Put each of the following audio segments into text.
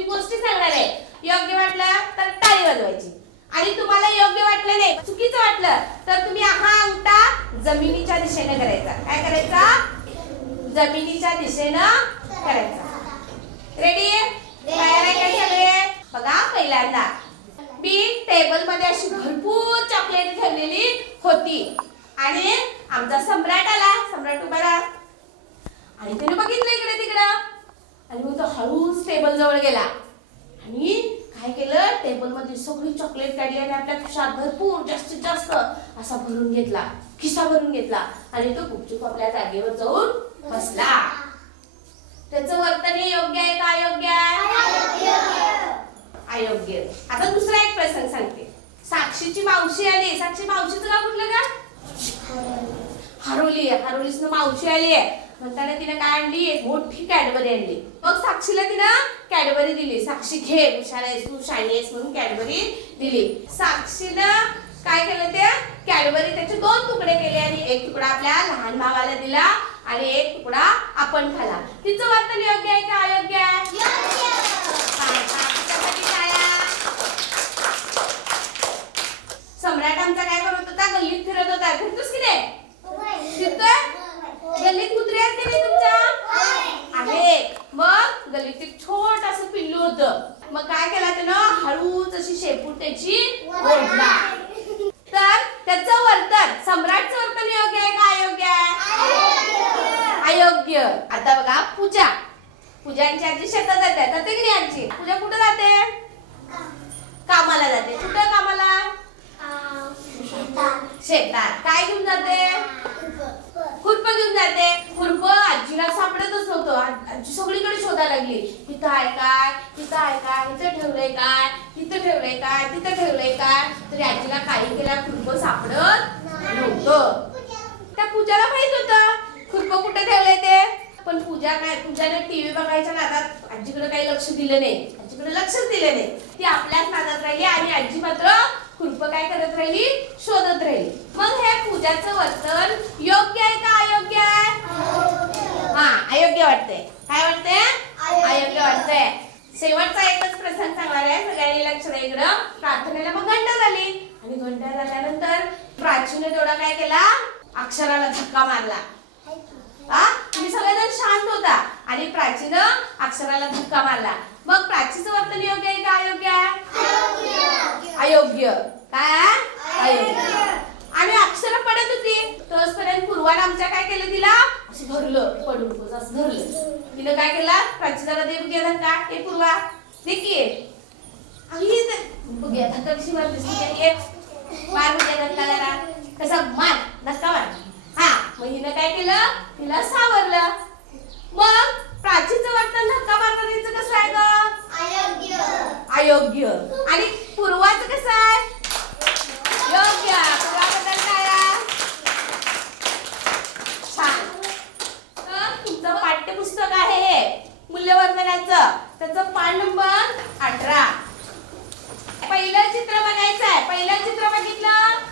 आई गोष्टी सांगणार आहे. योग्य वाटलं तर टाळी वाजवायची. आणि तुम्हाला योग्य वाटलं नाही चुकीचं वाटलं तर तुम्ही हा अंगठा जमिनीच्या दिशेने करायचा. काय करायचा? जमिनीच्या दिशेनं करायचा रेडी तयार आहे का सगळे बघा पहिल्यांदा मी टेबलमध्ये अशी भरपूर चॉकलेट ठेवलेली होती आणि आमचा सम्राट आला सम्राट उभा राहा आणि त्याने बघितलं इकडे तिकडं आणि मग तो हळूच टेबल जवळ गेला. आणि काय केलं? टेबलमध्ये सगळी चॉकलेट काढली आणि आपल्या खिशात भरपूर जास्तीत जास्त असा भरून घेतला. खिसा भरून घेतला. आणि तो गुपचूप आपल्या जागेवर जाऊन बसला. त्याचं वर्तन हे योग्य आहे का अयोग्य आहे? अयोग्य. आता दुसरा एक प्रसंग सांगते. साक्षीची मावशी आली. साक्षी मावशीचं गाव कुठलं का हरवली हरवलीच मावशी आली आहे. म्हणताना तिने काय आणली? एक मोठी कॅडबरी आणली. मग साक्षीला तिनं कॅडबरी दिली. साक्षी घे हुशार आहेस तू शायनी आहेस म्हणून कॅडबरी दिली. साक्षीनं काय केलं ते? कॅडबरी त्याचे दोन तुकडे केले आणि एक तुकडा आपल्या लहान भावाला दिला आणि एक तुकडा आपण खाला. तिचं वर्तन योग्य आहे का अयोग्य आहे काय, काय, तिच्यासाठी काय आहे? सम्राट आमचा काय करत होता गल्लीत फिरत होता फिरतोस की नाही फिरतोय गल्लीत कुत्रे आहेत की नाही तुमच्या आहे मग गल्लीत एक छोट असं पिल्लू होतं मग काय केला त्यानं हळूच अशी शेपूट त्याची ओढला तर सम्राटचं वर्तन योग्य आहे का? अयोग्य आहे. अयोग्य. आता बघा पूजा. पूजांची आजी शेतात जाते. जाते की नाही आजी पूजा कुठं जाते? कामाला जाते. कुठं कामाला? शेतात. काय घेऊन जाते? खुरप घेऊन जाते. खुरप आजीला सापडतच नव्हतं आजी सगळीकडे शोधायला लागली. इथं आहे काय? तिथं आहे काय? इथं ठेवलंय काय? इथं ठेवलंय काय? तिथं ठेवलंय काय? तरी आजीला काही केल्या खुरप सापडत नव्हतं. त्या पूजाला माहीत होतं. खुरप कुठे ठेवलंय ते? पण पूजा काय? पूजाने टीव्ही बघायच्या नादात आजीकडे काही लक्ष दिलं नाही. आजीकडे लक्षच दिलं नाही. ती आपल्याच नादात राहिली आणि आजी मात्र खुरप काय करत राहिली? शोधत राहिली. मग हे पूजाचं वर्तन योग्य आहे का अयोग्य आहे? हा अयोग्य वाटतंय. काय वाटतंय? अयोग्य वाटतंय. शेवटचा एकच प्रसंग सांगणार आहे. सगळ्यांनी लक्ष द्या इकडं. प्रार्थनेला मग घंटा झाली. आणि घंटा झाल्यानंतर प्राचीने तेवढा काय केला? अक्षराला धक्का मारला. तुम्ही सगळेजण शांत होता. आणि प्राचीन अक्षराला धक्का मारला. मग प्राचीचं वर्तन योग्य आहे का अयोग्य आहे? अयोग्य. काय अयोग्य. आणि अक्षर पडत होती. तोचपर्यंत पूर्वाने आमच्या काय केलं तिला? असं धरलं. पडून असं धरलं. तिनं काय केलं? प्राचीनाला देव घे धक्का. हे पूर्वा. देखील आणि बघूया धक्का कशी मारतेस? ये. मार धक्का जरा. कसा मार धक्का मार. हा मग हिनं काय केलं? तिला सावरलं. मग प्राचीचं वर्तन धक्का मारणारीचं कसं आहे ग? अयोग्य. आणि पूर्वाचं कसं आहे? योग्य. पूर्वाबद्दल काय आहे? छान. तर तुमचं पाठ्यपुस्तक आहे हे. मूल्यवर्धनाचं. त्याचं पान नंबर अठरा. पहिलं चित्र बघायचं आहे. पहिलं चित्र बघितलं?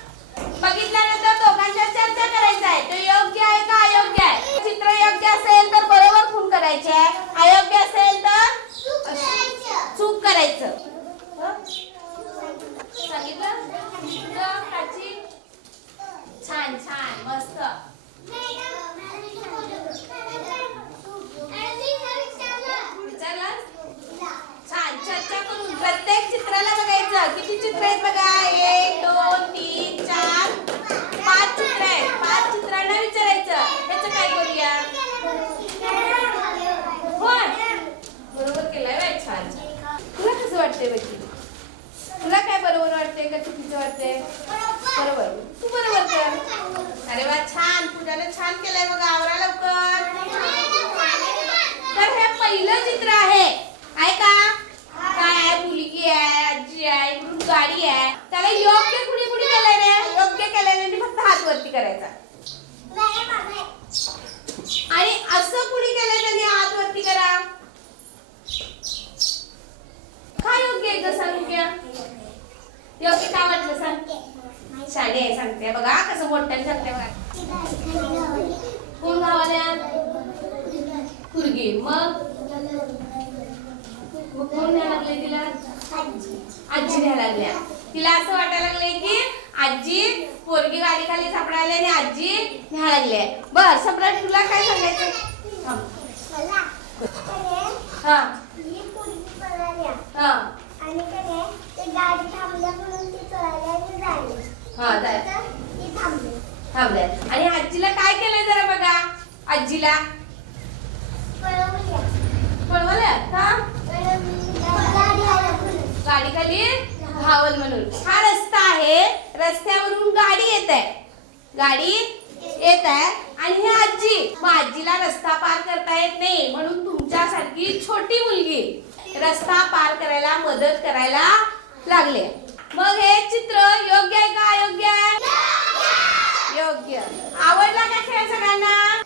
बघितल्यानंतर दोघांच्या चर्चा करायचं आहे. ते योग्य आहे का अयोग्य आहे? चित्र योग्य असेल तर बरोबर खून करायचे आहे अयोग्य असेल तर चूक करायचं हं? सांगितलं तुझं प्राची? छान छान मस्त विचारलं छान चर्चा करून प्रत्येक चित्राला बघायचं किती चित्र आहेत बघा एक दोन तीन चार पाच चित्र आहेत पाच चित्रांना विचारायचं त्याचं काय करूया होय बरोबर केलंय बाय छान तुला कसं वाटतंय बाकी तुला काय बरोबर वाटतंय का चुकीचं वाटतंय बरोबर तू बरोबर कर अरे वा छान पूजाने छान केलंय बघा आवरा लवकर तर हे पहिलं चित्र आहे आहे का काय आहे मुलगी आहे आजी आहे इकडून गाडी आहे त्याला योग्य कुणी कुणी केलंय रे योग्य केल्याने फक्त हात वरती करायचा आणि असं कुणी केलंय त्यांनी हात वरती करा काय योग्य आहे ग सांग बघूया? योग्य काय वाटलं आहे सांगते. बघा कसं मोठ्याने सांगते बघा. कोण गावाला कुर्गी. मग? मग कोण लागले तिला? आजी न्यायला लागल्या. तिला असं वाटायला लागलंय की आजी पोरगी गाडी खाली सापडायला आणि आजी न्यायला लागले बर सम्राट तुला काय सांगायचं. हा. हा आणि कने ते गाडी थांबल्या म्हणून ती चढायला आणि झाली हा जाय तर ती थांबली थांबल्या आणि आजीला काय केलंय जरा बघा आजीला पळवल्या का? गाडी गाडी खाली? धावल म्हणून. हा रस्ता आहे. रस्त्यावरून गाडी येत आहे गाडी येत आहे आणि ही आजी मग आजीला रस्ता पार करता येत नाही. म्हणून तुमच्यासारखी छोटी मुलगी रस्ता पार करायला मदत करायला लागले. मग हे चित्र योग्य आहे का? अयोग्य आहे? योग्य. आवडला का खेळ सगळ्यांना?